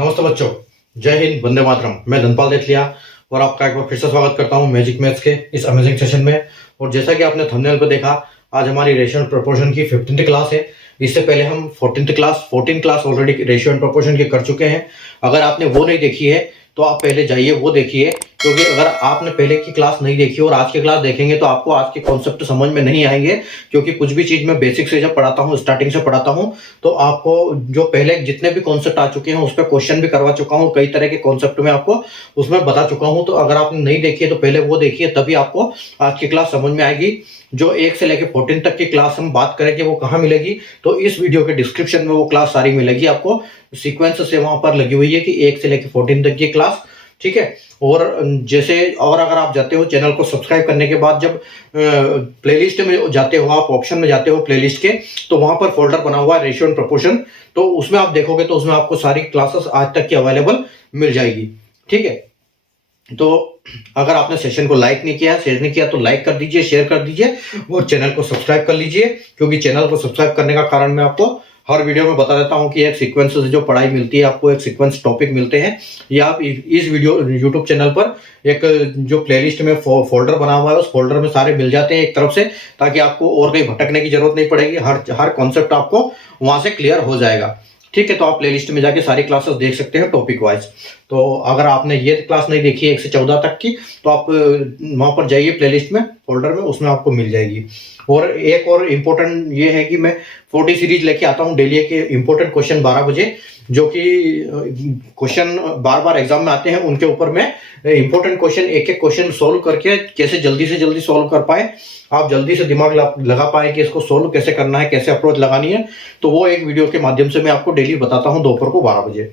नमस्ते बच्चों, जय हिंद, वंदे मातरम। मैं धनपाल देथलिया और आपका एक बार फिर से स्वागत करता हूं मैजिक मैथ्स के इस अमेजिंग सेशन में। और जैसा कि आपने थंबनेल पर देखा, आज हमारी रेशियो एंड प्रोपोर्शन की 15th क्लास है। इससे पहले हम 14th class already ratio and proportion की कर चुके हैं। अगर आपने वो नहीं देखी है तो आप पहले जाइए वो देखिए, क्योंकि अगर आपने पहले की क्लास नहीं देखी और आज की क्लास देखेंगे तो आपको आज के कॉन्सेप्ट समझ में नहीं आएंगे। क्योंकि कुछ भी चीज मैं बेसिक से जब पढ़ाता हूँ, स्टार्टिंग से पढ़ाता हूँ, तो आपको जो पहले जितने भी कॉन्सेप्ट आ चुके हैं उस पर क्वेश्चन भी करवा चुका हूँ। कई तरह के कॉन्सेप्ट में आपको उसमें बता चुका हूँ। तो अगर आपने नहीं देखी है तो पहले वो देखिए, तभी आपको आज की क्लास समझ में आएगी। जो 1 से लेकर 14 तक की क्लास हम बात करेंगे वो कहाँ मिलेगी, तो इस वीडियो के डिस्क्रिप्शन में वो क्लास सारी मिलेगी आपको। सीक्वेंस से वहां पर लगी हुई है कि 1 से लेकर 14 तक की क्लास, ठीक है। और जैसे और अगर आप जाते हो चैनल को सब्सक्राइब करने के बाद, जब प्लेलिस्ट में जाते हो, आप ऑप्शन में जाते हो प्लेलिस्ट के, तो वहां पर फोल्डर बना हुआ है रेशियो एंड प्रोपोर्शन। तो उसमें आप देखोगे तो उसमें आपको सारी क्लासेस आज तक की अवेलेबल मिल जाएगी, ठीक है। तो अगर आपने सेशन को लाइक नहीं किया, शेयर नहीं किया, तो लाइक कर दीजिए, शेयर कर दीजिए और चैनल को सब्सक्राइब कर लीजिए। क्योंकि चैनल को सब्सक्राइब करने का कारण मैं आपको हर वीडियो में बता देता हूं कि एक सीक्वेंस से जो पढ़ाई मिलती है, आपको एक सीक्वेंस टॉपिक मिलते हैं। या आप इस वीडियो यूट्यूब चैनल पर एक जो प्लेलिस्ट में फोल्डर बना हुआ है, उस फोल्डर में सारे मिल जाते हैं एक तरफ से, ताकि आपको और कहीं भटकने की जरूरत नहीं पड़ेगी। हर कॉन्सेप्ट आपको वहां से क्लियर हो जाएगा, ठीक है। तो आप प्लेलिस्ट में जाके सारी क्लासेस देख सकते हैं टॉपिक वाइज। तो अगर आपने ये क्लास नहीं देखी है 1 से 14 तक की, तो आप वहां पर जाइए प्लेलिस्ट में, फोल्डर में, उसमें आपको मिल जाएगी। और एक और इम्पोर्टेंट ये है कि मैं 40 सीरीज लेके आता हूँ डेली के इम्पोर्टेंट क्वेश्चन 12 बजे, जो कि क्वेश्चन बार बार एग्जाम में आते हैं। उनके ऊपर मैं इंपॉर्टेंट क्वेश्चन, एक एक क्वेश्चन सोल्व करके कैसे जल्दी से जल्दी सोल्व कर पाए, आप जल्दी से दिमाग लगा पाए कि इसको सोल्व कैसे करना है, कैसे अप्रोच लगानी है, तो वो एक वीडियो के माध्यम से मैं आपको डेली बताता हूं दोपहर को 12 बजे।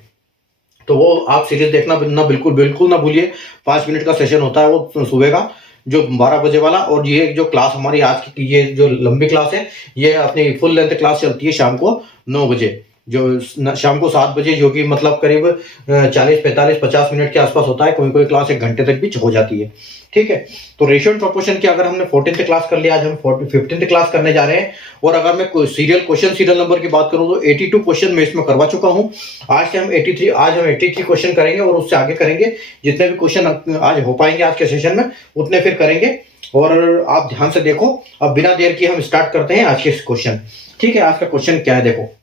तो वो आप सीरीज देखना ना बिल्कुल ना भूलिए। 5 मिनट का सेशन होता है वो सुबह का, जो 12 बजे वाला। और ये जो क्लास हमारी आज की, ये जो लंबी क्लास है, ये अपनी फुल लेंथ क्लास चलती है शाम को 9 बजे, जो शाम को 7 बजे, जो कि मतलब करीब 40, 45, 50 मिनट के आसपास होता है। कोई क्लास 1 घंटे तक भी हो जाती है, ठीक है। तो रेशियो एंड प्रोपोर्शन की अगर हमने 14th क्लास कर लिया, आज हम 15th क्लास करने जा रहे हैं। और अगर मैं सीरियल नंबर की बात करूं तो 82 क्वेश्चन मैं इसमें करवा चुका हूं। आज हम 83 क्वेश्चन करेंगे और उससे आगे करेंगे। जितने भी क्वेश्चन आज हो पाएंगे आज के सेशन में, उतने फिर करेंगे। और आप ध्यान से देखो। अब बिना देर किए हम स्टार्ट करते हैं आज के क्वेश्चन, ठीक है। आज का क्वेश्चन क्या है, देखो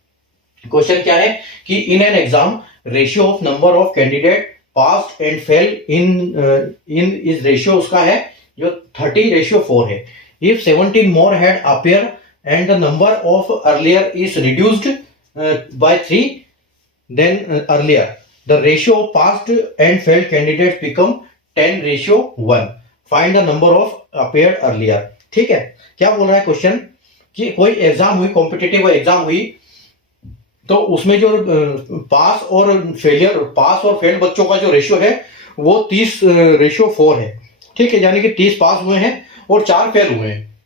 क्वेश्चन क्या है कि in an exam ratio of number of candidate passed and fail in इस रेशियो उसका है जो 30:4 है। If 17 more had appear and the number of earlier is reduced by 3 then earlier, the ratio of passed and failed candidates become 10:1। Find the number of appear earlier, ठीक है। क्या बोल रहा है क्वेश्चन कि कोई एग्जाम हुई, कॉम्पिटिटिव एग्जाम हुई, तो उसमें जो पास और फेल बच्चों का जो रेशियो है वो 30:4 है, ठीक है। यानी कि 30 पास हुए हैं और 4 फेल हुए हैं।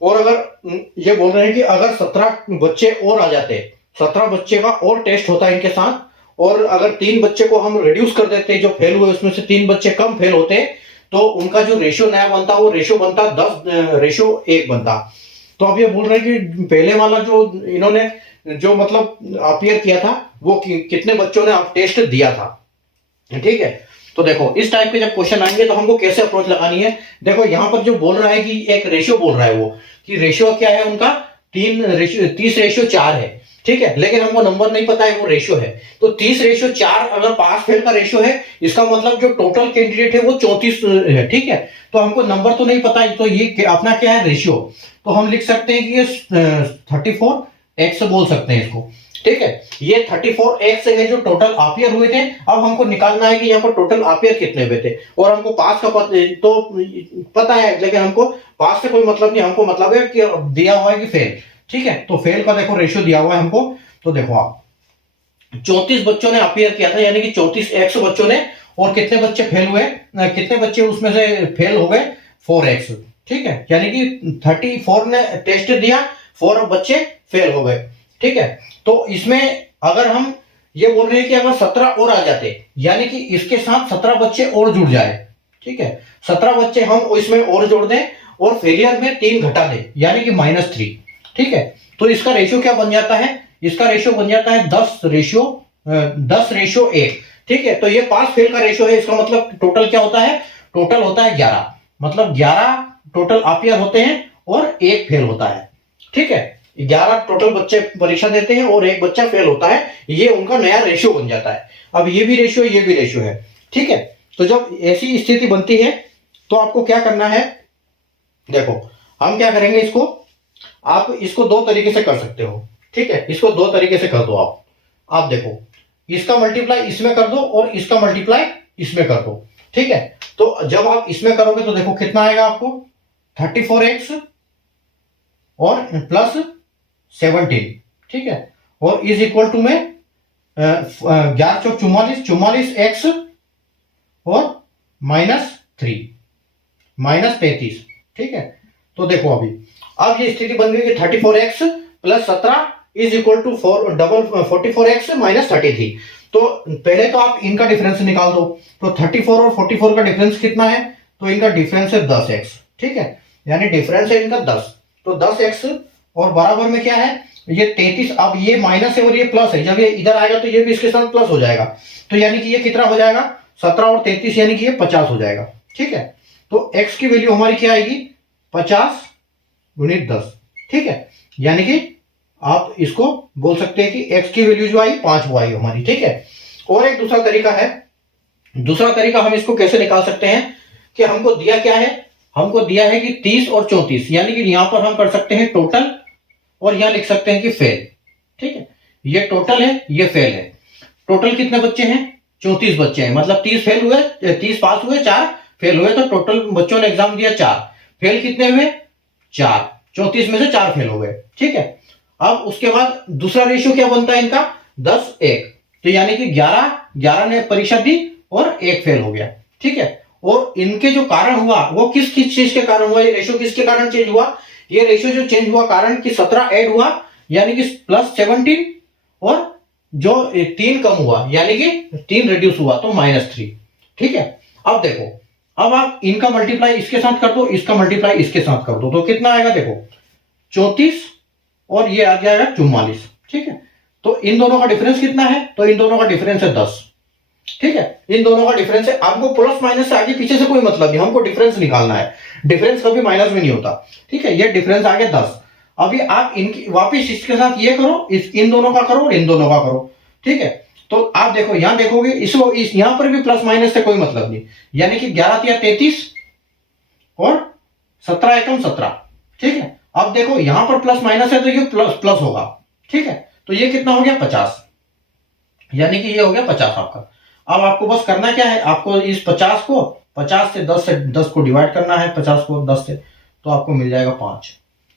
और अगर ये बोल रहे हैं कि अगर 17 बच्चे और आ जाते, 17 बच्चे का और टेस्ट होता है इनके साथ, और अगर 3 बच्चे को हम रिड्यूस कर देते, जो फेल हुए उसमें से 3 बच्चे कम फेल होते, तो उनका जो रेशियो नया बनता, वो रेशियो बनता 10:1 बनता। तो अब ये बोल रहे हैं कि पहले वाला जो इन्होंने जो मतलब अपीयर किया था, वो कितने बच्चों ने टेस्ट दिया था, ठीक है। तो देखो इस टाइप के जब क्वेश्चन आएंगे तो हमको कैसे अप्रोच लगानी है। देखो यहां पर जो बोल रहा है कि एक रेशियो बोल रहा है, वो कि रेशियो क्या है उनका 30:4 है, ठीक है। लेकिन हमको नंबर नहीं पता है, वो रेशियो है। तो 30:4 अगर पास फेल का रेशियो है, इसका मतलब जो टोटल कैंडिडेट है वो 34 है, ठीक है। तो हमको नंबर तो नहीं पता है, तो ये अपना क्या है, रेशियो। तो हम लिख सकते हैं कि ये 34x बोल सकते हैं इसको, ठीक है। ये 34x है जो टोटल अपीयर हुए थे। अब हमको निकालना है कि यहाँ पर टोटल अपीयर कितने हुए थे। और हमको पास का तो पता है, लेकिन हमको पास से कोई मतलब नहीं, हमको मतलब है कि दिया हुआ है कि फेल, ठीक है। तो फेल का देखो रेशियो दिया हुआ है हमको। तो देखो आप 34 बच्चों ने अपीयर किया था, यानी कि 34x बच्चों ने, और कितने बच्चे फेल हुए, कितने बच्चे उसमें से फेल हो गए, 4x, ठीक है। यानी कि 34 ने टेस्ट दिया, 4 बच्चे फेल हो गए, ठीक है। तो इसमें अगर हम ये बोल रहे हैं कि अगर 17 और आ जाते, यानी कि इसके साथ 17 बच्चे और जुड़ जाए, ठीक है। 17 बच्चे हम इसमें और जोड़ दें और फेलियर में 3 घटा दें, यानी कि -3, ठीक है। तो इसका रेशियो क्या बन जाता है, इसका रेशियो बन जाता है 10:1, 10:1। ठीक है, तो ये पास फेल का रेशियो है। इसका मतलब टोटल क्या होता है? टोटल होता है 11, मतलब 11 टोटल अपियर होते हैं और एक फेल होता है। ठीक है, 11 टोटल बच्चे परीक्षा देते हैं और एक बच्चा फेल होता है, ये उनका नया रेशियो बन जाता है। अब ये भी रेशियो है, ये भी रेशियो है। ठीक है, तो जब ऐसी स्थिति बनती है तो आपको क्या करना है? देखो, हम क्या करेंगे, इसको आप इसको दो तरीके से कर सकते हो। ठीक है, इसको दो तरीके से कर दो आप देखो, इसका मल्टीप्लाई इसमें कर दो और इसका मल्टीप्लाई इसमें कर दो। ठीक है, तो जब आप इसमें करोगे तो देखो कितना आएगा आपको, 34x और प्लस 17। ठीक है, और इज इक्वल टू में 11 चौक 44, 44x और -3 -33। ठीक है, तो देखो अब ये स्थिति बन गई कि 34x plus 17 is equal to 44x minus 33। तो पहले तो आप इनका डिफरेंस निकाल दो। तो 34 और 44 का डिफरेंस कितना है? तो इनका डिफरेंस है 10x। ठीक है, यानी डिफरेंस है इनका 10। तो 10x और बराबर में क्या है? ये 33। अब ये माइनस है और ये प्लस है, जब ये इधर आएगा तो ये भी इसके साथ प्लस हो जाएगा। तो यानी कि ये कितना हो जाएगा? 17 और 33 यानी कि ये 50 हो जाएगा। ठीक है, तो x की वैल्यू हमारी क्या आएगी? 50 गुणित 10। ठीक है, यानी कि आप इसको बोल सकते हैं कि x की वैल्यू जो आई 5 वो आई हमारी। ठीक है, और एक दूसरा तरीका है। दूसरा तरीका हम इसको कैसे निकाल सकते हैं कि हमको दिया क्या है? हमको दिया है कि 30 और 34, यानी कि यहां पर हम कर सकते हैं टोटल और यहां लिख सकते हैं कि फेल। ठीक है, ये टोटल है, ये फेल है। टोटल कितने बच्चे हैं? 34 बच्चे हैं, मतलब 30 फेल हुए, 30 पास हुए, 4 फेल हुए, तो टोटल बच्चों ने एग्जाम दिया 4। फेल कितने हुए? 4। 34 में से 4 फेल हो गए। ठीक है, अब उसके बाद दूसरा रेशियो क्या बनता है इनका? 10:1। तो यानी कि 11 ने परीक्षा दी और 1 फेल हो गया। ठीक है, और इनके जो कारण हुआ वो किस किस चीज के कारण हुआ? ये रेशियो किसके कारण चेंज हुआ? ये रेशियो जो चेंज हुआ कारण कि 17 ऐड हुआ, यानी कि प्लस 17, और जो 3 कम हुआ यानी कि 3 रिड्यूस हुआ तो -3। ठीक है, अब देखो, अब आप इनका मल्टीप्लाई इसके साथ कर दो, इसका मल्टीप्लाई इसके साथ कर दो, तो कितना आएगा? देखो 34 और ये आ जाएगा 44। ठीक है, तो इन दोनों का डिफरेंस कितना है? तो इन दोनों का डिफरेंस है 10। ठीक है, इन दोनों का डिफरेंस है। आपको प्लस माइनस से आगे पीछे से कोई मतलब नहीं, हमको डिफरेंस निकालना है। डिफरेंस कभी माइनस में नहीं होता। ठीक है, ये डिफरेंस आ गया 10। अभी आप इनकी वापिस इसके साथ ये करो, इन दोनों का करो और इन दोनों का करो। ठीक है, तो आप देखो, यहां देखोगे इसको, यहां पर भी प्लस माइनस से कोई मतलब नहीं, यानी कि 11 या 33 और 17 एकम 17। ठीक है, अब देखो यहां पर प्लस माइनस है तो ये प्लस प्लस होगा। ठीक है, तो ये कितना हो गया? 50, यानी कि ये हो गया 50 आपका। अब आपको बस करना क्या है? आपको इस 50 को 50 से 10 को डिवाइड करना है, 50 को 10 से, तो आपको मिल जाएगा 5।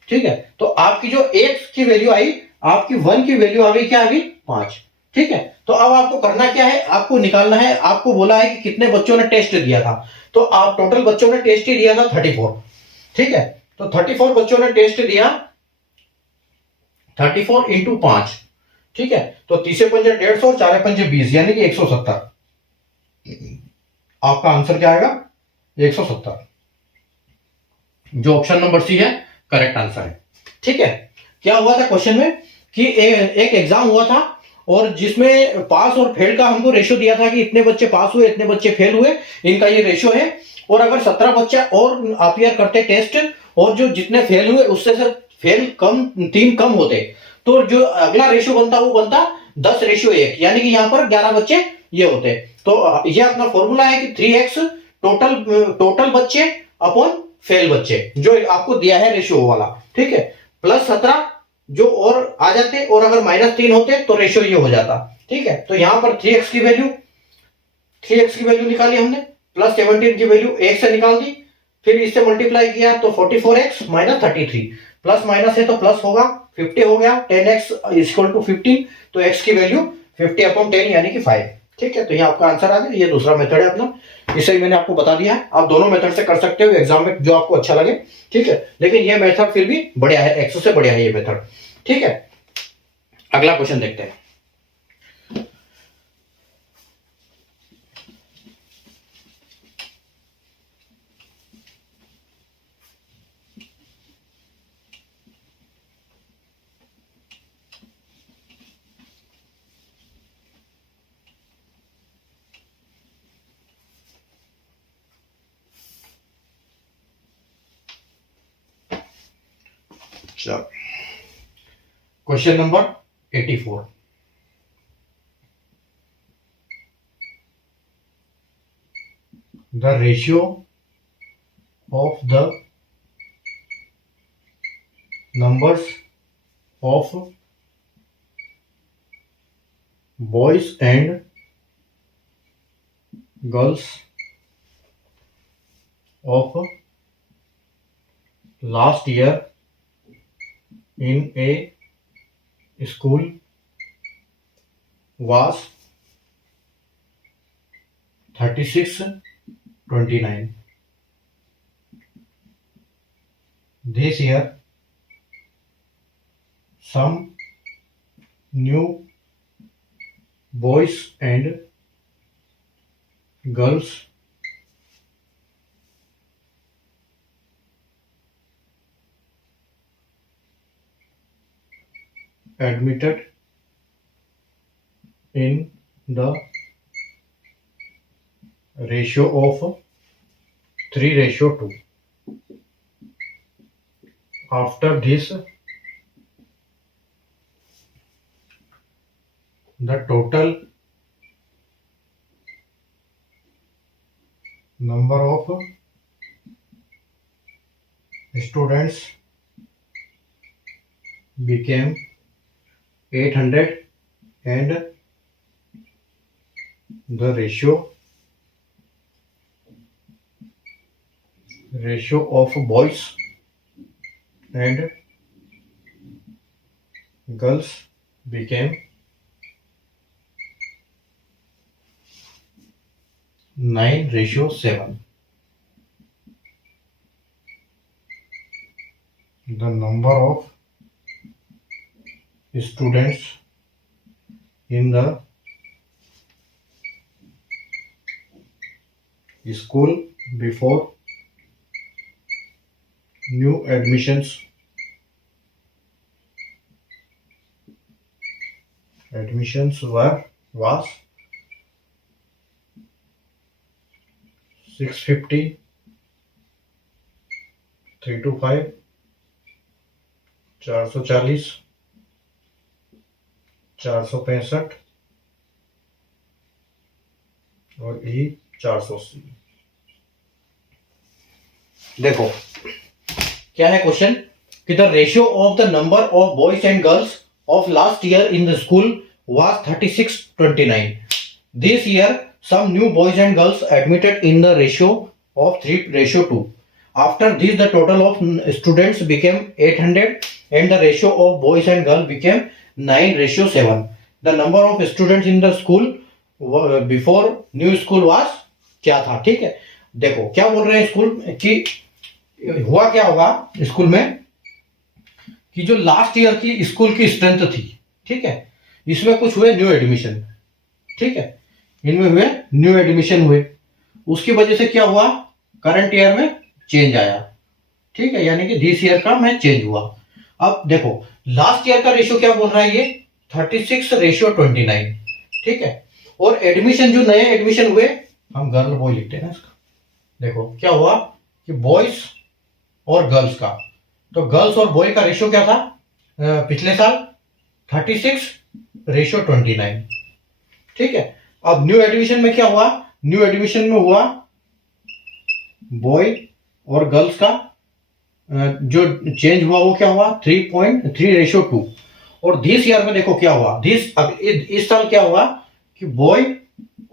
ठीक है, तो आपकी जो x की वैल्यू आई, आपकी 1 की वैल्यू आ गई, क्या आ गई? 5। ठीक है, तो अब आपको करना क्या है? आपको निकालना है, आपको बोला है कि कितने बच्चों ने टेस्ट दिया था, तो आप टोटल बच्चों ने टेस्ट ही दिया था 34। ठीक है, तो 34 बच्चों ने टेस्ट दिया, 34 इंटू 5। ठीक है, तो 30 पंजे 150 और 4 पंजे 20, यानी कि 170। आपका आंसर क्या आएगा? 170, जो ऑप्शन नंबर सी है करेक्ट आंसर है। ठीक है, क्या हुआ था क्वेश्चन में कि एक एग्जाम हुआ था और जिसमें पास और फेल का हमको रेशियो दिया था कि इतने बच्चे पास हुए, इतने बच्चे फेल हुए, इनका ये रेशियो है। और अगर 17 बच्चे और अपियर करते टेस्ट और जो जितने फेल हुए उससे से फेल कम 3 कम होते, तो जो अगला रेशियो बनता वो बनता 10:1, यानी कि यहां पर 11 बच्चे ये होते। तो ये अपना फॉर्मूला है कि 3x टोटल बच्चे अपॉन फेल बच्चे, जो आपको दिया है रेशियो वाला। ठीक है, प्लस 17 जो और आ जाते, और अगर -3 होते तो रेशियो ये हो जाता। ठीक है, तो यहां पर 3x की वैल्यू निकाली हमने, प्लस 17 की वैल्यू 1 से निकाल दी, फिर इससे मल्टीप्लाई किया तो 44x माइनस 33, प्लस माइनस है तो प्लस होगा, 50 हो गया, 10x इक्वल टू 15, तो x की वैल्यू 50/10 यानी कि 5। ठीक है, तो ये आपका आंसर आ गया। ये दूसरा मेथड है अपना, इसे मैंने आपको बता दिया है। आप दोनों मेथड से कर सकते हो एग्जाम में, जो आपको अच्छा लगे। ठीक है, लेकिन ये मेथड फिर भी बढ़िया है, एक्सो से बढ़िया है ये मेथड। ठीक है, अगला क्वेश्चन देखते हैं। चलो question number 84। The ratio of the numbers of boys and girls of last year in a school was 36:29. This year some new boys and girls admitted in the ratio of 3:2. After this, the total number of students became 800 and the ratio of boys and girls became 9:7. The number of students in the school before new admissions was 650, 325, 440, 465 और ई 480। देखो क्या है question कि the ratio of the number of boys and girls of last year in the school was 36:29. This year some new boys and girls admitted in the ratio of 3:2. After this, the total of students became 800 and the ratio of boys and girls became 9:7. The number of students in the school before new school was क्या था? ठीक है, देखो क्या बोल रहे हैं school कि हुआ क्या होगा स्कूल में कि जो लास्ट ईयर की स्कूल की स्ट्रेंथ थी, ठीक है, इसमें कुछ हुए न्यू एडमिशन, ठीक है, इनमें हुए न्यू एडमिशन हुए, उसकी वजह से क्या हुआ करंट ईयर में चेंज आया, ठीक है, यानी कि दिस ईयर का में चेंज हुआ। अब देखो लास्ट ईयर का रेशियो क्या बोल रहा है ये 36:29, ठीक है, और एडमिशन जो नए एडमिशन हुए हम गर्ल बॉय लिखते हैं ना इसका, देखो क्या हुआ कि बॉयज और गर्ल्स का, तो गर्ल्स और बॉय का रेशियो क्या था पिछले साल 36:29, ठीक है। अब न्यू एडमिशन में क्या हुआ, न्यू एडमिशन में हुआ बॉय और गर्ल्स का जो चेंज हुआ वो क्या हुआ 3:2, और दिस ईयर में देखो क्या हुआ, अब इस साल क्या हुआ कि बॉय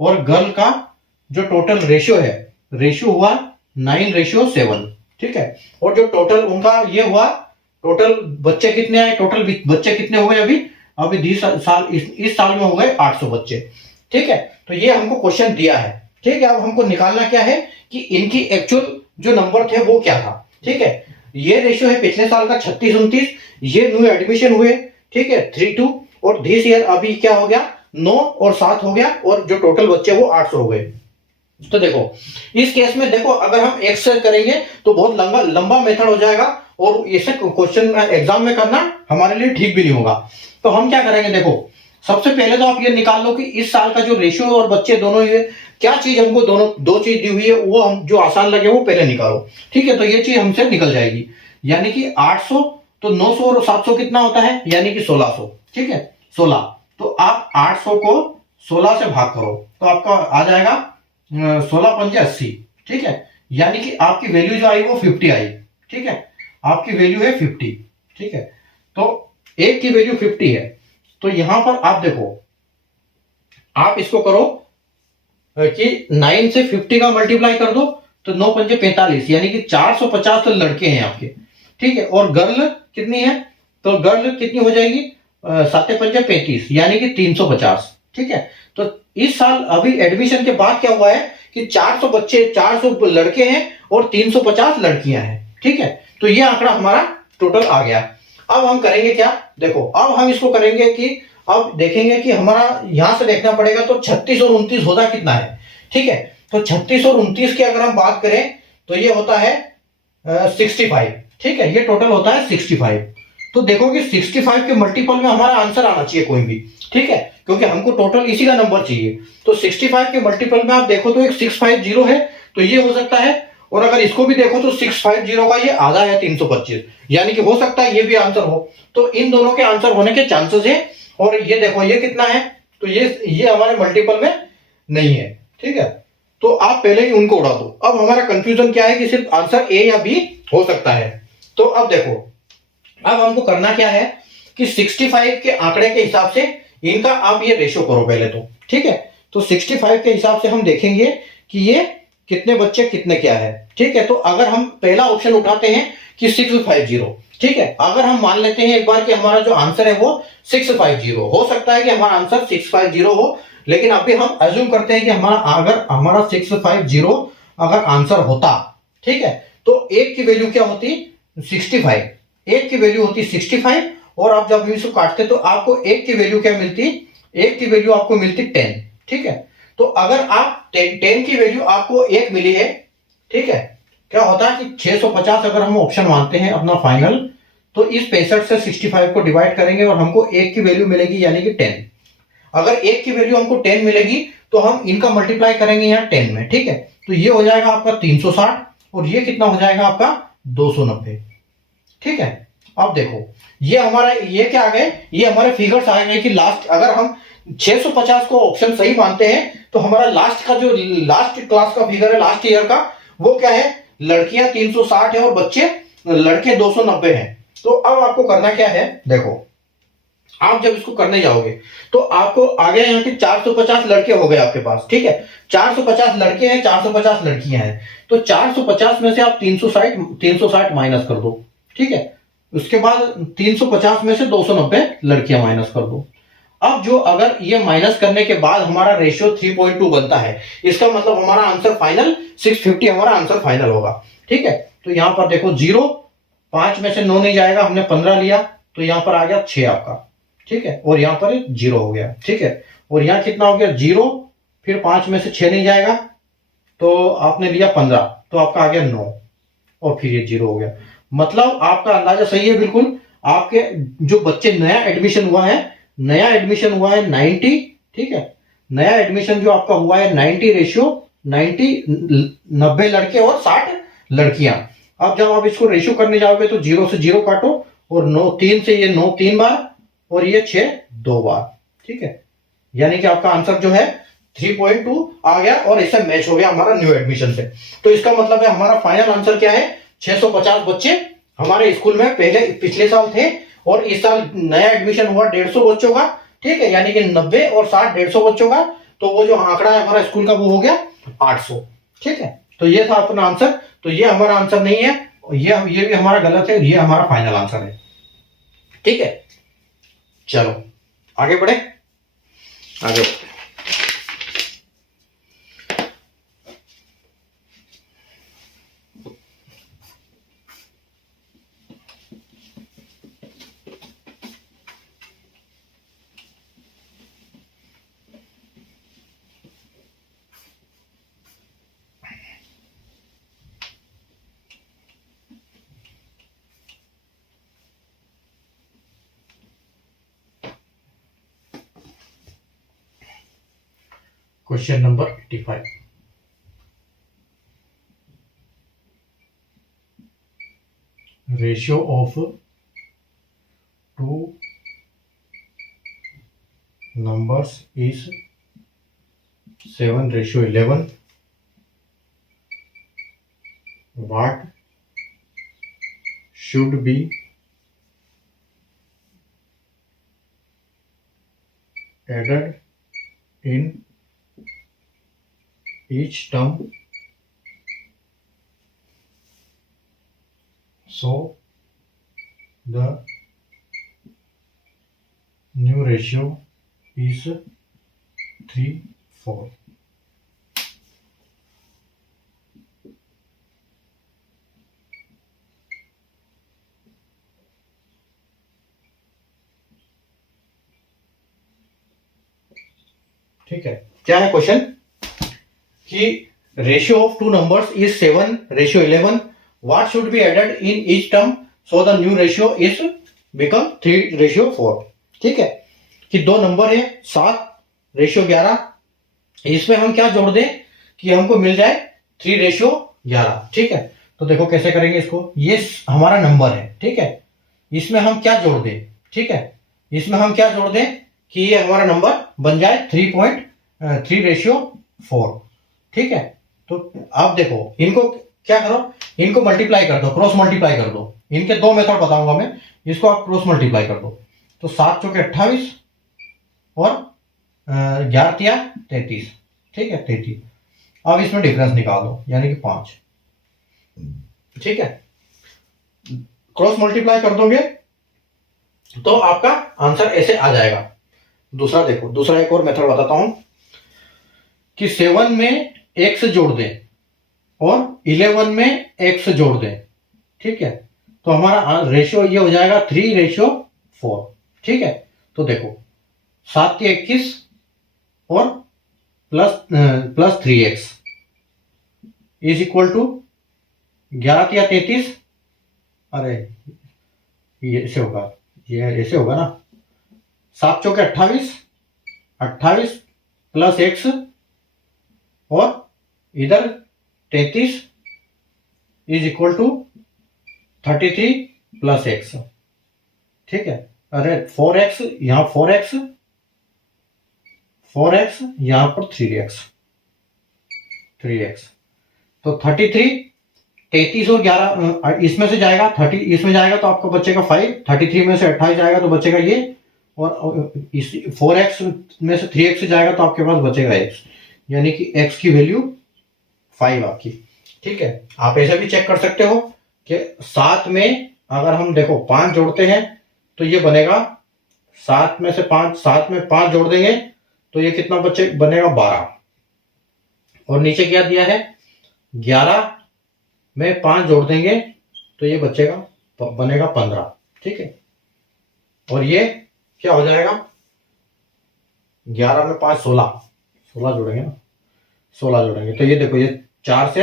और गर्ल का जो टोटल रेशियो है, रेशियो हुआ 9:7, ठीक है, और जो टोटल उनका ये हुआ, टोटल बच्चे कितने आए, टोटल बच्चे कितने हो गए अभी इस साल में हो गए 800 बच्चे, ठीक है। तो ये हमको क्वेश्चन दिया है, ठीक है, अब हमको निकालना क्या है कि इनकी एक्चुअल जो नंबर थे वो क्या था, ठीक है। ये रेशियो है पिछले साल का 36-29, ये न्यू एडमिशन हुए, ठीक है 3:2, और दिस ईयर अभी क्या हो गया 9 और 7 हो गया, और जो टोटल बच्चे वो 800 हो गए। तो देखो इस केस में देखो अगर हम एक से करेंगे तो बहुत लंबा मेथड हो जाएगा, और इसे क्वेश्चन एग्जाम में करना हमारे लिए ठीक भी नहीं होगा। तो हम क्या करेंगे, देखो सबसे पहले तो आप ये निकाल लो कि इस साल का जो रेशियो और बच्चे दोनों ये क्या चीज हमको दो चीज दी हुई है, वो हम जो आसान लगे वो पहले निकालो, ठीक है। तो ये चीज हमसे निकल जाएगी, यानी कि 800 तो 900 और 700 कितना होता है, यानी कि 1600। ठीक है, 16। तो आप 800 को 16 से भाग करो तो आपका आ जाएगा 16 पंजे 80। ठीक है, यानी कि आपकी वैल्यू जो आई वो 50 आई। ठीक है, आपकी वैल्यू है 50। ठीक है, तो एक की वैल्यू 50 है। तो यहां पर आप देखो, आप इसको करो कि 9 से 50 का मल्टीप्लाई कर दो तो 9 पंजे 45, यानी कि 450 तो लड़के हैं आपके। ठीक है, और गर्ल कितनी है, तो गर्ल कितनी हो जाएगी, 7 पंजे 35, यानी कि 350। ठीक है, तो इस साल अभी एडमिशन के बाद क्या हुआ है कि 400 बच्चे, 400 लड़के हैं और 350 लड़कियां हैं। ठीक है, तो ये आंकड़ा हमारा टोटल आ गया। अब हम करेंगे क्या, देखो अब हम इसको करेंगे कि अब देखेंगे कि हमारा यहां से देखना पड़ेगा तो 36 और 29 होता कितना है। ठीक है, तो 36 और 29 की अगर हम बात करें तो ये होता है 65। ठीक है, ये टोटल होता है 65। तो देखो कि 65 के मल्टीपल में हमारा आंसर आना चाहिए कोई भी। ठीक है, क्योंकि हमको टोटल इसी का नंबर चाहिए। तो 65 के मल्टीपल में आप देखो तो एक 650 है, तो ये हो सकता है। और अगर इसको भी देखो तो 650 का ये आधा है 325, यानी कि हो सकता है ये भी आंसर हो। तो इन दोनों के आंसर होने के चांसेस है। और ये देखो ये कितना है, तो ये हमारे मल्टीपल में नहीं है। ठीक है, तो आप पहले ही उनको उड़ा दो। अब हमारा कंफ्यूजन क्या है कि सिर्फ आंसर ए या बी हो सकता है। तो अब देखो, अब हमको करना क्या है कि 65 के आंकड़े के हिसाब से इनका आप ये रेशो करो पहले तो। ठीक है, तो 65 के हिसाब से हम देखेंगे कि ये कितने बच्चे कितने क्या है। ठीक है, तो अगर हम पहला ऑप्शन उठाते हैं कि 650। ठीक है, अगर हम मान लेते हैं एक बार कि हमारा जो आंसर है वो 650, हो सकता है कि हमारा आंसर 650 हो, लेकिन अभी हम अज्यूम करते हैं कि अगर हमारा 650 अगर आंसर होता, ठीक है, तो एक की वैल्यू क्या होती, 65। एक की वैल्यू होती 65, और आप जब इसको काटते तो आपको एक की वैल्यू क्या मिलती, एक की वैल्यू आपको मिलती 10। ठीक है, तो अगर आप 10 की वैल्यू आपको एक मिली है, ठीक है, क्या होता है कि 650 अगर हम ऑप्शन मानते हैं अपना फाइनल, तो इस 65 से 65 को डिवाइड करेंगे और हमको एक की वैल्यू मिलेगी, यानी कि 10। अगर एक की वैल्यू हमको 10 मिलेगी तो हम इनका मल्टीप्लाई करेंगे यहाँ 10 में। ठीक है, तो ये हो जाएगा आपका 360 और ये कितना हो जाएगा आपका 290। ठीक है, अब देखो ये हमारा, ये क्या आ गए, ये हमारे फिगर्स आ गए कि लास्ट अगर हम 650 को ऑप्शन सही मानते हैं तो हमारा लास्ट का जो लास्ट क्लास का फिगर है लास्ट ईयर का, वो क्या है, लड़कियां 360 है और बच्चे लड़के 290 हैं। तो अब आपको करना क्या है, देखो आप जब इसको करने जाओगे तो आपको आगे यहाँ के 450 लड़के हो गए आपके पास। ठीक है, 450 लड़के हैं, 450 लड़कियां हैं, तो 450 में से आप 360 माइनस कर दो। ठीक है, उसके बाद 350 में से 290 लड़कियां माइनस कर दो। अब जो अगर ये माइनस करने के बाद हमारा रेशियो 3.2 बनता है, इसका मतलब हमारा आंसर फाइनल 650 हमारा आंसर फाइनल होगा। ठीक है, तो यहां पर देखो 0, 5 में से 9 नहीं जाएगा, हमने 15 लिया तो यहां पर आ गया 6 आपका। ठीक है, और यहां पर 0 हो गया। ठीक है, और यहां कितना हो गया 0, फिर 5 में से 6 नहीं जाएगा तो आपने लिया 15, तो आपका आ गया 9 और फिर ये 0 हो गया। मतलब आपका अंदाजा सही है बिल्कुल। आपके जो बच्चे नया एडमिशन हुआ है, नया एडमिशन हुआ है 90। ठीक है, नया एडमिशन जो आपका हुआ है 90 रेशियो, 90 90 लड़के और 60 लड़कियां। अब जब आप इसको रेशियो करने जाओगे तो 0 से 0 काटो और 9 3 से ये 9 3 बार और ये 6 2 बार। ठीक है, यानी कि आपका आंसर जो है 3.2 आ गया और इससे मैच हो गया हमारा न्यू एडमिशन से। तो इसका मतलब है हमारा फाइनल आंसर क्या है, 650 बच्चे हमारे स्कूल में पहले पिछले साल थे और इस साल नया एडमिशन हुआ 150 बच्चों का। ठीक है, यानी कि 90 और 60 150 बच्चों का, तो वो जो आंकड़ा है हमारा स्कूल का वो हो गया 800। ठीक है, तो ये था अपना आंसर। तो ये हमारा आंसर नहीं है, ये भी हमारा गलत है, ये हमारा फाइनल आंसर है। ठीक है, चलो आगे बढ़े, आगे। Question number 85, ratio of two numbers is 7:11, what should be added in each term so the new ratio is 3:4. ठीक है, क्या है क्वेश्चन कि ratio of two numbers is 7:11, what should be added in each term so the new ratio is become 3:4. ठीक है, कि दो number है 7:11, इसमें हम क्या जोड़ दें कि हमको मिल जाए 3:11. ठीक है, तो देखो कैसे करेंगे इसको. ये हमारा नंबर है, ठीक है, इसमें हम क्या जोड़ दें. ठीक है, इसमें हम क्या जोड़ दें कि ये हमारा नंबर बन जाए 3:4. ठीक है, तो आप देखो इनको क्या करो, इनको मल्टीप्लाई कर दो, क्रॉस मल्टीप्लाई कर दो. इनके दो मेथड बताऊंगा मैं, इसको आप क्रॉस मल्टीप्लाई कर दो. तो 7 चौके 28 और 11 तिया 33. ठीक है, 33. अब इसमें डिफरेंस निकाल दो, यानी कि 5. ठीक है, क्रॉस मल्टीप्लाई कर दोगे तो आपका आंसर ऐसे आ जाएगा. दूसरा देखो, दूसरा एक और मेथड बताता हूं कि 7 में x जोड़ दें और 11 में x जोड़ दें. ठीक है, तो हमारा रेशियो ये हो जाएगा 3:4. ठीक है, तो देखो 7 के 21 और plus 3x is equal to 11 के 33. अरे ये ऐसे होगा, ये ऐसे होगा ना. 7 चौके 28, 28 प्लस x और इधर 33 is equal to 33 plus x. ठीक है, अरे 4x, यहां 4x यहां पर 3x. तो 33 और 11 इसमें से जाएगा, 30 इसमें जाएगा तो आपको बचेगा 5. 33 में से 28 जाएगा तो बचेगा ये, और इस 4x में से 3x जाएगा तो आपके पास बचेगा x, यानी कि x की वैल्यू 5 आपकी. ठीक है, आप ऐसा भी चेक कर सकते हो कि 7 में अगर हम देखो 5 जोड़ते हैं तो ये बनेगा 7 में से 5 जोड़ देंगे तो ये कितना बनेगा 12. और नीचे क्या दिया है, 11 में 5 जोड़ देंगे तो ये बनेगा 15. ठीक है, और ये क्या हो जाएगा, 11 में 5 16 जोड़ेंगे ना, 16 जोड़ेंगे तो ये देखो, ये 4 से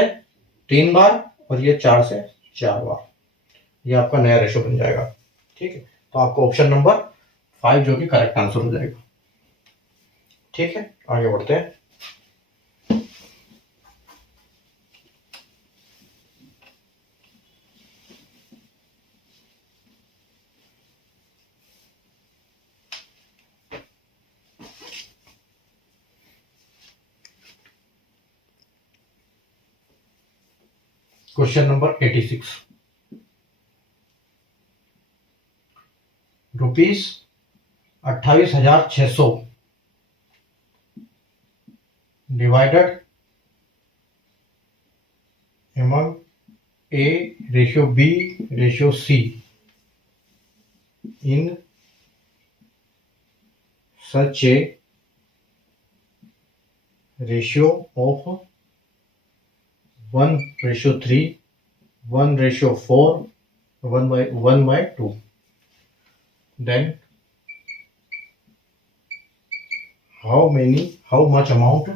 3 बार और ये 4 से 4 बार, ये आपका नया रेशो बन जाएगा. ठीक है, तो आपको ऑप्शन नंबर 5 जो कि करेक्ट आंसर हो जाएगा. ठीक है, आगे बढ़ते हैं. Question number 86. ₹28,600 divided among A ratio B ratio C in such a ratio of 1:3, 1:4, 1/2. Then how much amount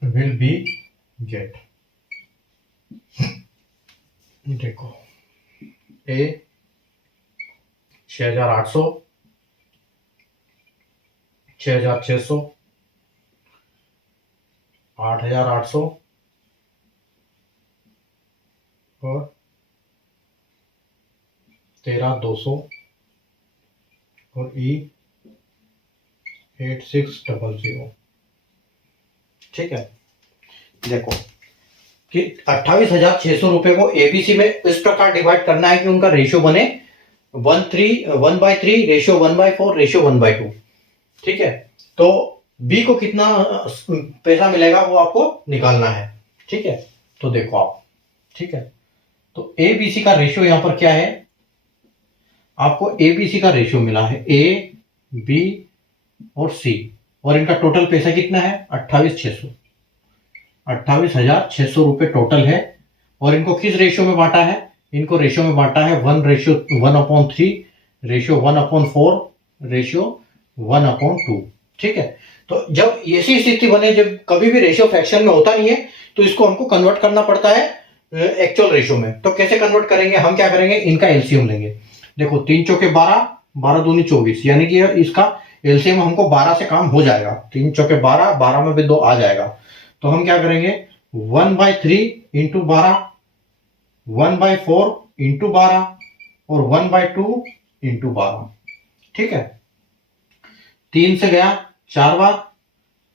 will be get. देखो, A 6,800, 6,600, 8,800 और 13,200 और E8600। ठीक है, देखो कि 28,600 रुपए को एबीसी में इस प्रकार डिवाइड करना है कि उनका रेशियो बने 1/3 रेशियो 1/4 रेशियो 1/2। ठीक है, तो बी को कितना पैसा मिलेगा वो आपको निकालना है। ठीक है, तो देखो आप, ठीक है, तो ए बी सी का रेशियो यहां पर क्या है, आपको ए बी सी का रेशियो मिला है, ए बी और सी, और इनका टोटल पैसा कितना है 28,600 रुपए टोटल है। और इनको किस रेशियो में बांटा है, इनको रेशियो में बांटा है 1:1/3 रेशियो 1/4 रेशियो 1/2। ठीक है, तो जब ऐसी स्थिति बने जब कभी भी रेशियो फ्रैक्शन में होता नहीं है तो इसको हमको कन्वर्ट करना पड़ता है एक्चुअल रेशियो में। तो कैसे कन्वर्ट करेंगे, हम क्या करेंगे, इनका एलसीएम लेंगे। देखो 3 चौके 12, 12 दूनी 24, यानी कि इसका एलसीएम हमको 12 से काम हो जाएगा। 3 चौके 12, 12 में भी 2 आ जाएगा। तो हम क्या करेंगे 1/3 इंटू 12, 1/4 इंटू 12 और 1/2 इंटू 12। ठीक है, 3 से गया 4 बार,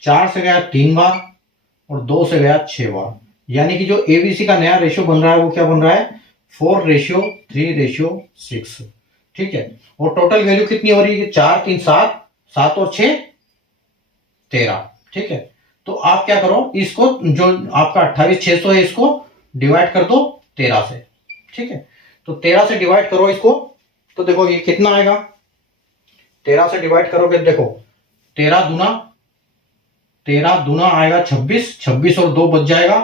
4 से गया 3 बार और 2 से गया 6 बार। यानी कि जो एबीसी का नया रेशियो बन रहा है वो क्या बन रहा है 4:3:6। ठीक है, और टोटल वैल्यू कितनी हो रही है 4 3 7, 7 और 6 13। ठीक है, तो आप क्या करो, इसको जो आपका 28,600 है इसको डिवाइड कर दो 13 से। ठीक है, तो 13 से डिवाइड करो इसको, तो देखो ये कितना आएगा, 13 से डिवाइड करोगे, देखो 13 दूना आएगा 26, 26 और 2 बच जाएगा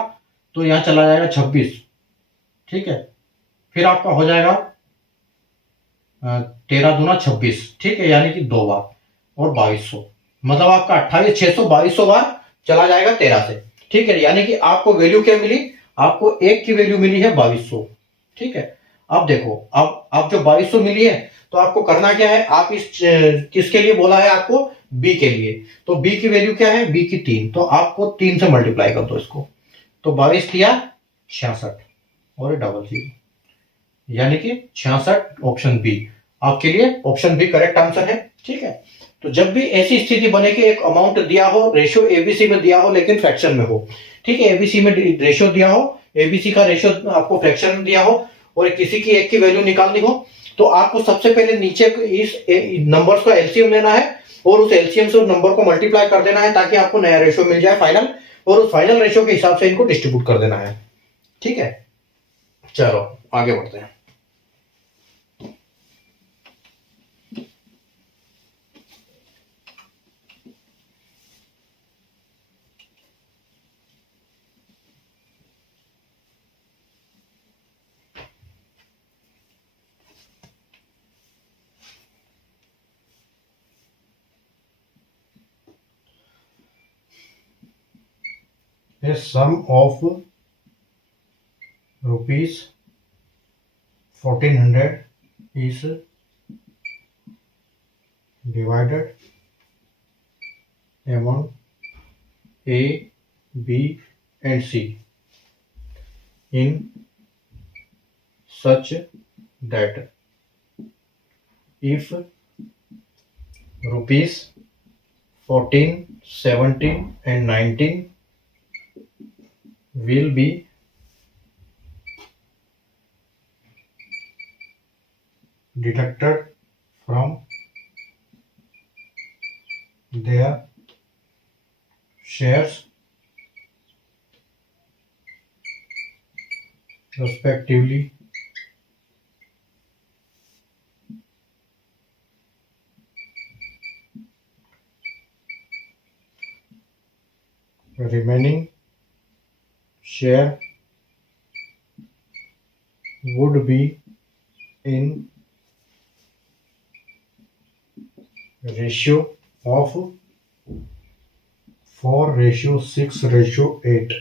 तो यहां चला जाएगा 26। ठीक है, फिर आपका हो जाएगा 13 दूना 26। ठीक है, यानी कि 2 बार और 2200, मतलब आपका 28,600 2200 बार चला जाएगा 13 से। ठीक है, यानी कि आपको वैल्यू क्या मिली, आपको एक की वैल्यू मिली है 2200। ठीक है, अब देखो, अब जो 2200 मिली है तो आपको करना क्या है, आप इस किसके लिए बोला है आपको, बी के लिए। तो बी की वैल्यू क्या है, बी की 3, तो आपको 3 से मल्टीप्लाई कर दो इसको, तो 22 किया 66 और 00, यानी कि 66, ऑप्शन बी आपके लिए, ऑप्शन बी करेक्ट आंसर है। ठीक है, तो जब भी ऐसी स्थिति बने कि एक अमाउंट दिया हो, रेशियो एबीसी में दिया हो लेकिन फ्रैक्शन में हो, ठीक है, एबीसी में रेशियो दिया हो, एबीसी का रेशियो आपको फ्रैक्शन में दिया हो और किसी की एक की वैल्यू निकालनी हो, तो आपको सबसे पहले नीचे इस नंबर्स का एलसीएम लेना है और उस एलसीएम से उस नंबर को मल्टीप्लाई कर देना है ताकि आपको नया रेशियो मिल जाए फाइनल, और उस फाइनल रेशियो के हिसाब से इनको डिस्ट्रीब्यूट कर देना है। ठीक है, चलो आगे बढ़ते हैं। A sum of rupees 1400 is divided among A, B and C in such that if rupees 14, 17 and 19 will be deducted from their shares respectively, remaining share would be in ratio of 4:6:8.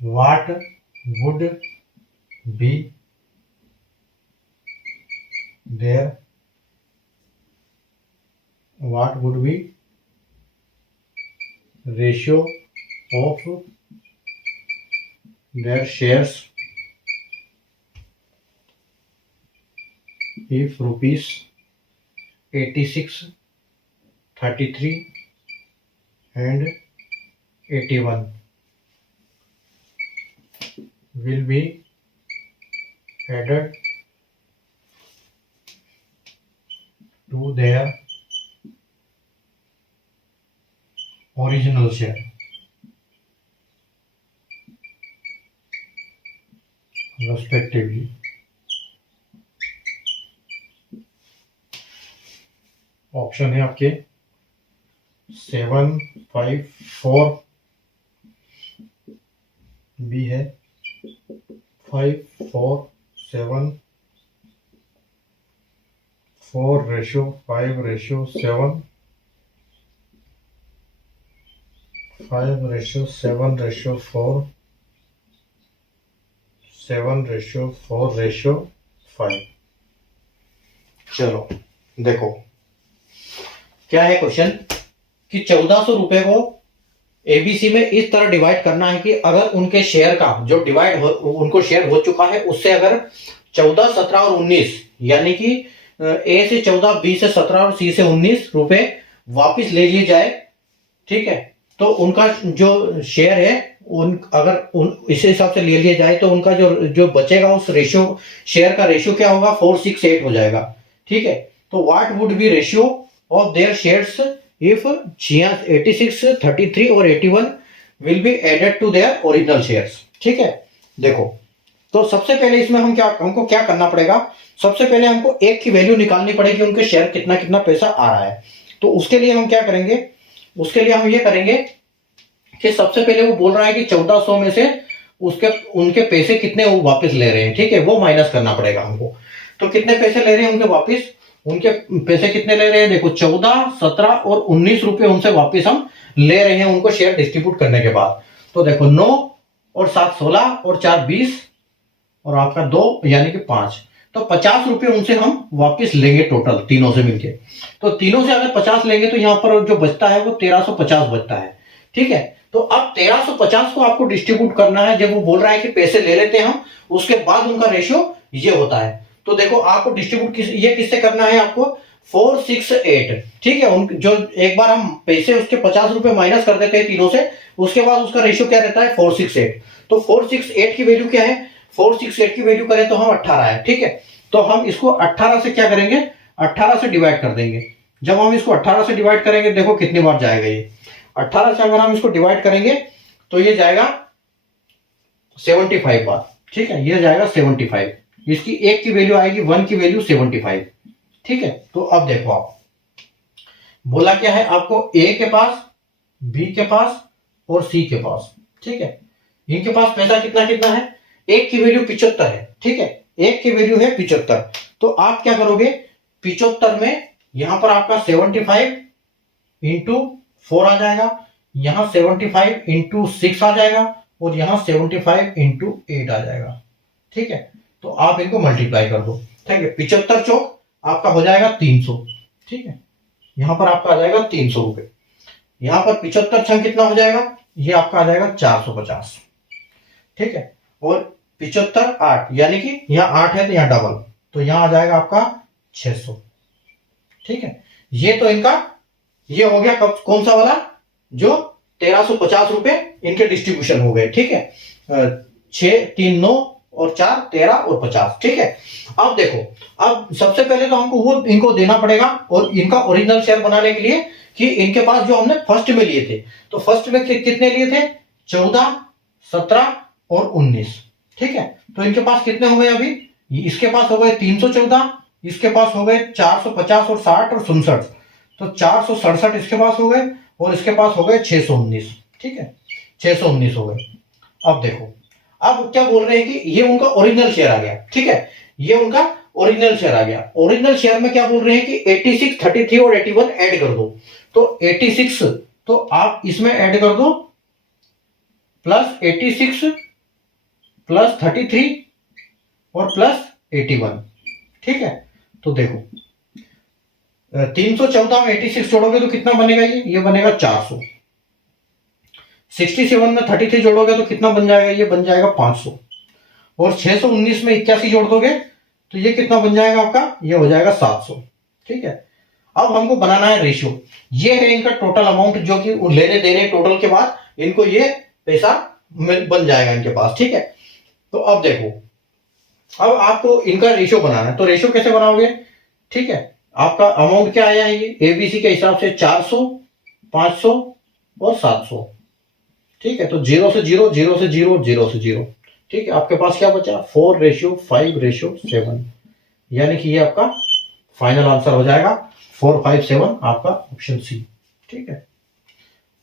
What would be their, what would be ratio of their shares if rupees 86, 33 and 81 will be added to their original share respectively. Option है आपके 754 B है, 547 4:5:7 5:7:4 7:4:5। चलो देखो क्या है question कि 1400 रुपए को एबीसी में इस तरह डिवाइड करना है कि अगर उनके शेयर का जो डिवाइड उनको शेयर हो चुका है उससे अगर 14, 17 और 19 यानी कि ए से 14, बी से 17 और सी से 19 रुपए वापस ले लिए जाए, ठीक है, तो उनका जो शेयर है इस हिसाब से ले लिया जाए तो उनका जो बचेगा उस रेशियो शेयर का रेशियो क्या होगा 468 हो जाएगा, ठीक है। तो what would be ratio of their shares if 86, 33 और 81 will be added to their original shares, ठीक है। देखो तो सबसे पहले इसमें हमको क्या करना पड़ेगा, सबसे पहले हमको एक की वैल्यू निकालनी पड़ेगी उनके शेयर कितना कितना पैसा आ रहा है। तो उसके लिए हम क्या करेंगे, उसके लिए हम ये करेंगे कि सबसे पहले वो बोल रहा है कि 1400 में से उनके पैसे कितने वो वापस ले रहे हैं, ठीक है, वो माइनस करना पड़ेगा हमको। तो कितने पैसे ले रहे हैं उनके वापस, उनके पैसे कितने ले रहे हैं, देखो 14, 17 और 19 रुपए उनसे वापस हम ले रहे हैं उनको शेयर डिस्ट्रीब्यूट करने के बाद। तो देखो 9 और 7 16 और 4 20 और आपका 2 यानी कि 5, तो 50 रुपए उनसे हम वापस लेंगे टोटल तीनों से मिलके। तो तीनों से अगर 50 लेंगे तो यहां पर जो बचता है वो 1350 बचता है, ठीक है। तो अब 1350 को आपको डिस्ट्रीब्यूट करना है, जब वो बोल रहा है कि पैसे ले लेते हैं हम उसके बाद उनका रेशियो ये होता है। तो देखो आपको डिस्ट्रीब्यूट ये किससे करना है, आपको 468, ठीक है। जो एक बार हम पैसे उसके 50 रुपए माइनस कर देते हैं तीनों से, उसके बाद उसका रेशियो क्या रहता है 468। तो 468 की वैल्यू क्या है, 468 की वैल्यू करें तो हम 18 है, ठीक है। तो हम इसको 18 से क्या करेंगे, 18 से डिवाइड कर देंगे। जब हम इसको 18 से डिवाइड करेंगे देखो कितनी बार जाएगा ये, 18 से अगर हम इसको डिवाइड करेंगे तो ये जाएगा 75 बार, ठीक है, ये जाएगा 75। इसकी एक की वैल्यू आएगी 1 की वैल्यू 75, ठीक है। तो अब देखो आप बोला क्या है आपको, ए के पास, बी के पास और सी के पास, ठीक है। इनके पास पैसा कितना कितना है, एक की वैल्यू 75 है, ठीक है, एक की वैल्यू है 75। तो आप क्या करोगे 75 में यहां पर आपका 75 इंटू 4 आ जाएगा, यहां 75 इंटू 6 आ जाएगा और यहां 75 इंटू 8 आ जाएगा, ठीक है। तो आप इनको मल्टीप्लाई कर दो, ठीक है। 75 चौक आपका हो जाएगा 300, ठीक है, यहां पर आपका आ जाएगा 300 रुपए। यहां पर 75 छंग कितना हो जाएगा, ये आपका आ जाएगा 450, ठीक है। और 75 8 यानी कि यहां 8 है तो यहां डबल, तो यहां आ जाएगा आपका 600, ठीक है। ये तो इनका ये हो गया कब कौन सा वाला, जो 1350 रुपए इनके डिस्ट्रीब्यूशन हो गए, ठीक है। 6 3 9 और 4 13 और 50, ठीक है। अब देखो अब सबसे पहले तो हमको वो इनको देना पड़ेगा और इनका ओरिजिनल शेयर बनाने के लिए कि इनके पास जो हमने फर्स्ट में लिए थे, तो फर्स्ट में कितने लिए थे 14, 17 और 19, ठीक है। तो इनके पास कितने हो गए अभी, इसके पास हो गए 314, इसके पास हो गए 450 और 60 और 67, तो 467 इसके पास हो गए और इसके पास हो गए 619, ठीक है, 619 हो गए। अब देखो अब क्या बोल रहे हैं कि ये उनका ओरिजिनल शेयर आ गया, ठीक है, ये उनका ओरिजिनल शेयर आ गया। ओरिजिनल शेयर में क्या बोल रहे हैं कि 86, 33 और 81 ऐड कर दो। तो 86 तो आप इसमें ऐड कर दो प्लस 86 प्लस 33 और प्लस 81, ठीक है। तो देखो 314 में 86 जोड़ोगे तो कितना बनेगा, ये बनेगा 400, 67 में 33 जोड़ोगे तो कितना बन जाएगा, ये बन जाएगा 500। और 619 में 81 जोड़ दोगे तो ये कितना बन जाएगा आपका, ये हो जाएगा 700। ठीक है, अब हमको बनाना है रेशियो। ये है इनका टोटल अमाउंट जो कि लेने देने टोटल के बाद इनको ये पैसा बन जाएगा इनके पास। ठीक है, तो अब देखो, अब आपको इनका रेशियो बनाना है, तो रेशियो कैसे बनाओगे। ठीक है, आपका अमाउंट क्या आया है, ये एबीसी के हिसाब से 400, 500 और 700। ठीक है, तो 0 से 0, 0 से 0, 0 से 0। ठीक है, आपके पास क्या बचा, 4:5:7, यानी कि ये आपका फाइनल आंसर हो जाएगा 457, आपका ऑप्शन सी। ठीक है,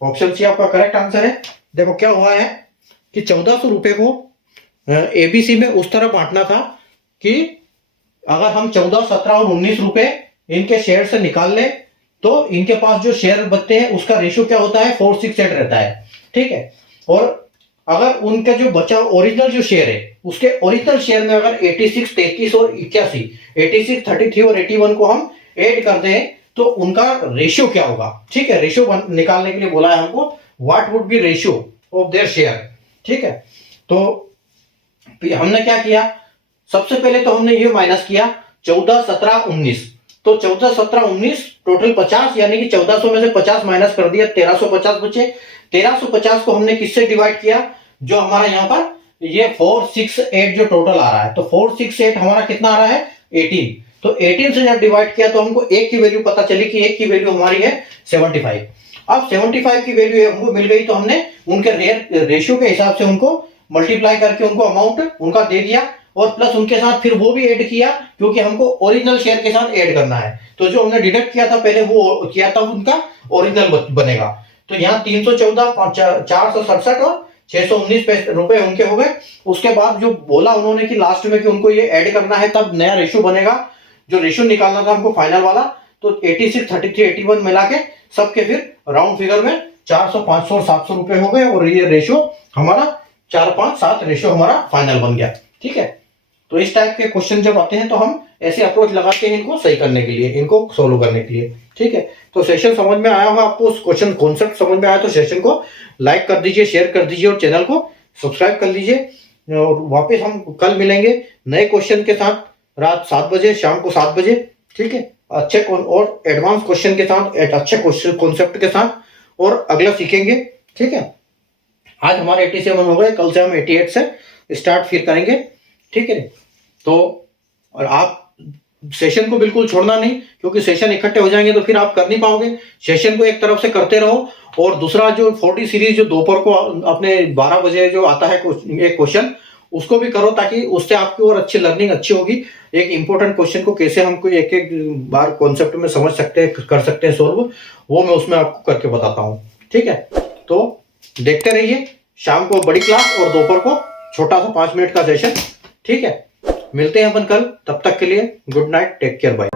ऑप्शन सी आपका करेक्ट आंसर है। देखो क्या हुआ है कि 1400 रुपए को एबीसी में उस तरह बांटना था कि अगर हम 14, 17 और 19 रुपए इनके शेयर से निकाल ले तो इनके पास जो शेयर बचते हैं उसका रेशियो क्या होता है, 468 रहता है। ठीक है, और अगर उनका जो बचा ओरिजिनल जो शेयर है उसके ओरिजिनल शेयर में अगर 86, 33 और 81, 86, 33 और 81 को हम ऐड कर दें तो उनका रेशियो क्या होगा। ठीक है, रेशियो निकालने के लिए बोला है हमको, what would be ratio of their share. ठीक है, तो हमने क्या किया, सबसे पहले तो हमने ये माइनस किया 14, 17, 19। तो 14, 17, 19 टोटल 50, यानी कि 1400 में से 50 माइनस कर दिया, 1350 बचे। 1350 को हमने किससे डिवाइड किया, जो हमारा यहाँ पर ये 468 जो टोटल आ रहा है, तो 468 हमारा कितना आ रहा है, 18। तो 18 से जब डिवाइड किया तो हमको एक की वैल्यू पता चली कि एक की वैल्यू हमारी है 75। अब 75 की वैल्यू हमको मिल गई तो हमने उनके रेशियो के हिसाब से उनको मल्टीप्लाई करके उनको अमाउंट उनका दे दिया और प्लस उनके साथ फिर वो भी ऐड किया क्योंकि हमको ओरिजिनल शेयर के साथ ऐड करना है। तो जो हमने डिडक्ट किया था पहले वो किया था उनका ओरिजिनल बनेगा। तो यहाँ 314, 467 और 619 रुपए उनके हो गए। उसके बाद जो बोला उन्होंने कि लास्ट में कि उनको ये ऐड करना है तब नया रेशियो बनेगा, जो रेशियो निकालना था हमको फाइनल वाला। तो 86, 33, 81 मिला के सबके फिर राउंड फिगर में 400, 500 और 700 रुपए हो गए और ये रेशियो हमारा 4, 5, 7 रेशियो हमारा फाइनल बन गया। ठीक है, तो इस टाइप के क्वेश्चन जब आते हैं तो हम ऐसे अप्रोच लगाते हैं इनको सही करने के लिए, इनको सोल्व करने के लिए। ठीक है, तो सेशन समझ में आया होगा आपको, क्वेश्चन कॉन्सेप्ट समझ में आया तो सेशन को लाइक कर दीजिए, शेयर कर दीजिए और चैनल को सब्सक्राइब कर लीजिए। और वापस हम कल मिलेंगे नए क्वेश्चन के साथ, रात 7 बजे, शाम को 7 बजे। ठीक है, अच्छे और एडवांस क्वेश्चन के साथ, अच्छे क्वेश्चन कॉन्सेप्ट के साथ और अगला सीखेंगे। ठीक है, आज हमारे 87 हो गए, कल से हम 88 से स्टार्ट फिर करेंगे। ठीक है, तो और आप सेशन को बिल्कुल छोड़ना नहीं क्योंकि सेशन इकट्ठे हो जाएंगे तो फिर आप कर नहीं पाओगे। सेशन को एक तरफ से करते रहो और दूसरा जो 40 सीरीज जो दोपहर को अपने 12 बजे जो आता है एक क्वेश्चन, उसको भी करो ताकि उससे आपकी और अच्छी लर्निंग अच्छी होगी। एक इंपॉर्टेंट क्वेश्चन को कैसे हमको एक एक बार कॉन्सेप्ट में समझ सकते हैं, कर सकते हैं सोल्व, वो मैं उसमें आपको करके बताता हूँ। ठीक है, तो देखते रहिए, शाम को बड़ी क्लास और दोपहर को छोटा सा 5 मिनट का सेशन। ठीक है, मिलते हैं अपन कल, तब तक के लिए good night, take care, bye.